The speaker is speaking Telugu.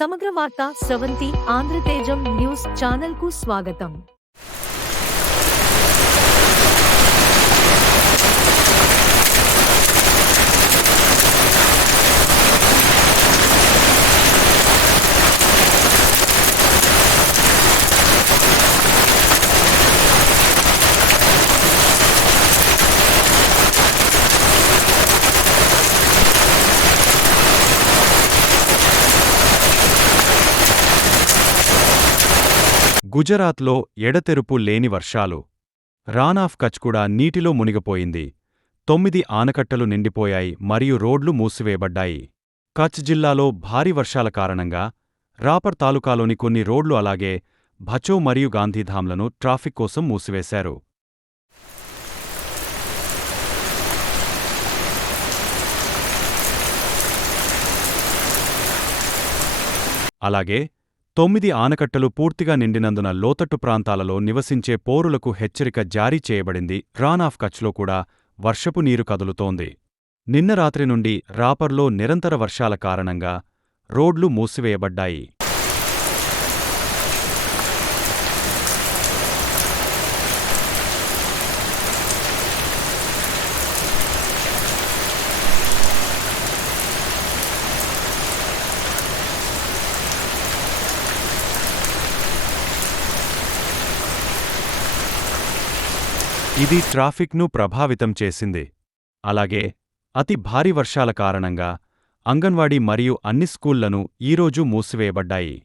సమగ్ర వార్త స్రవంతి ఆంధ్రతేజం న్యూస్ ఛానల్ కు స్వాగతం. గుజరాత్లో ఎడతెరుపు లేని వర్షాలు. రాన్ ఆఫ్ కచ్ కూడా నీటిలో మునిగిపోయింది. 9 ఆనకట్టలు నిండిపోయాయి మరియు రోడ్లు మూసివేయబడ్డాయి. కచ్ జిల్లాలో భారీ వర్షాల కారణంగా రాపర్ తాలూకాలోని కొన్ని రోడ్లు అలాగే భచో మరియు గాంధీధామ్లను ట్రాఫిక్ కోసం మూసివేశారు. అలాగే 9 ఆనకట్టలు పూర్తిగా నిండినందున లోతట్టు ప్రాంతాలలో నివసించే పౌరులకు హెచ్చరిక జారీ చేయబడింది. రాన్ ఆఫ్ కచ్లో కూడా వర్షపు నీరు కదులుతోంది. నిన్న రాత్రి నుండి రాపర్లో నిరంతర వర్షాల కారణంగా రోడ్లు మూసివేయబడ్డాయి. ఇది ట్రాఫిక్ను ప్రభావితం చేసింది. అలాగే అతి భారీ వర్షాల కారణంగా అంగన్వాడీ మరియు అన్ని స్కూళ్లను ఈరోజు మూసివేయబడ్డాయి.